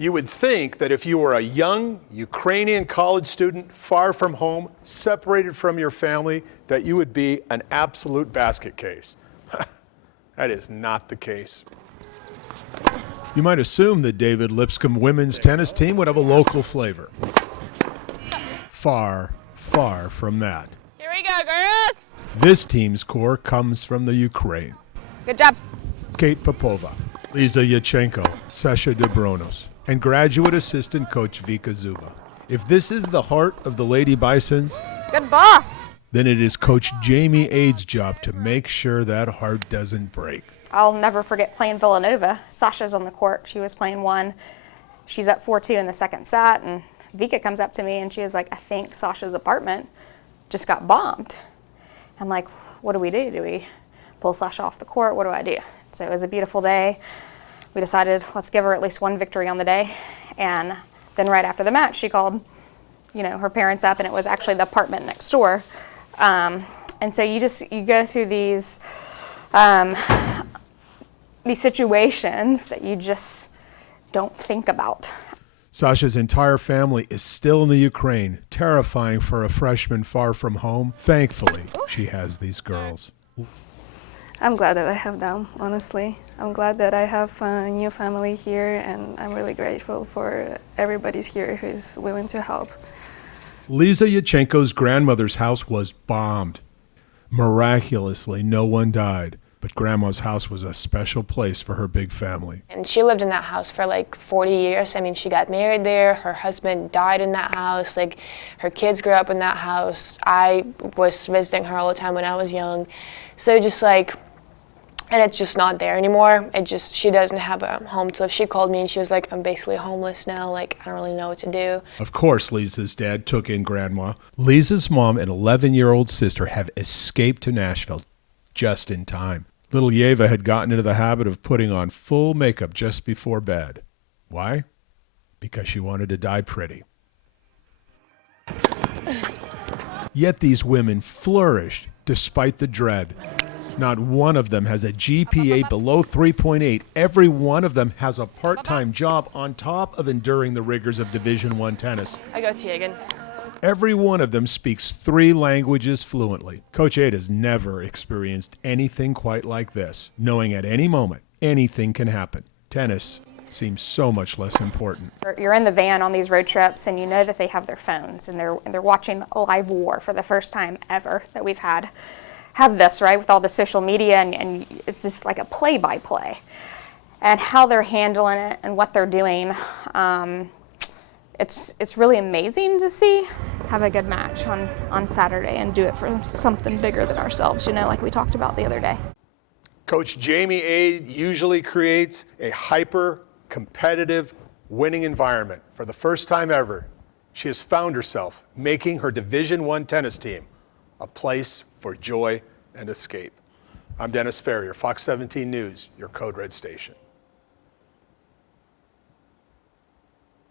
You would think that if you were a young Ukrainian college student, far from home, separated from your family, that you would be an absolute basket case. That is not the case. You might assume the David Lipscomb women's tennis team would have a local flavor. Far, far from that. Here we go, girls. This team's core comes from the Ukraine. Good job. Kate Popova, Lisa Yachenko, Sasha Dobronos, and graduate assistant coach Vika Zuba. If this is the heart of the Lady Bisons, Good ball. then it is Coach Jamie Ade's job to make sure that heart doesn't break. I'll never forget playing Villanova. Sasha's on the court. She was playing one. She's up 4-2 in the second set, and Vika comes up to me and she was like, I think Sasha's apartment just got bombed. I'm like, what do we do? Do we pull Sasha off the court? What do I do? So it was a beautiful day. We decided, let's give her at least one victory on the day. And then right after the match, she called, her parents up, and it was actually the apartment next door. And so you go through these situations that you just don't think about. Sasha's entire family is still in the Ukraine, terrifying for a freshman far from home. Thankfully, she has these girls. I'm glad that I have them, honestly. I'm glad that I have a new family here, and I'm really grateful for everybody's here who's willing to help. Lisa Yachenko's grandmother's house was bombed. Miraculously, no one died, but Grandma's house was a special place for her big family. And she lived in that house for like 40 years. I mean, she got married there. Her husband died in that house. Like, her kids grew up in that house. I was visiting her all the time when I was young. So just like, and it's just not there anymore. She doesn't have a home to live. She called me and she was like, I'm basically homeless now. Like, I don't really know what to do. Of course, Lisa's dad took in Grandma. Lisa's mom and 11-year-old sister have escaped to Nashville just in time. Little Yeva had gotten into the habit of putting on full makeup just before bed. Why? Because she wanted to die pretty. Yet these women flourished despite the dread. Not one of them has a GPA below 3.8. Every one of them has a part-time job on top of enduring the rigors of Division I tennis. I go Tegan. Every one of them speaks 3 languages fluently. Coach Ade has never experienced anything quite like this, knowing at any moment anything can happen. Tennis seems so much less important. You're in the van on these road trips, and you know that they have their phones, and they're watching a live war for the first time ever that we've have this, right, with all the social media, and it's just like a play-by-play. And how they're handling it and what they're doing, it's really amazing to see. Have a good match on Saturday and do it for something bigger than ourselves, like we talked about the other day. Coach Jamie Ade usually creates a hyper-competitive winning environment. For the first time ever, she has found herself making her Division I tennis team a place for joy and escape. I'm Dennis Ferrier, Fox 17 News, your Code Red station.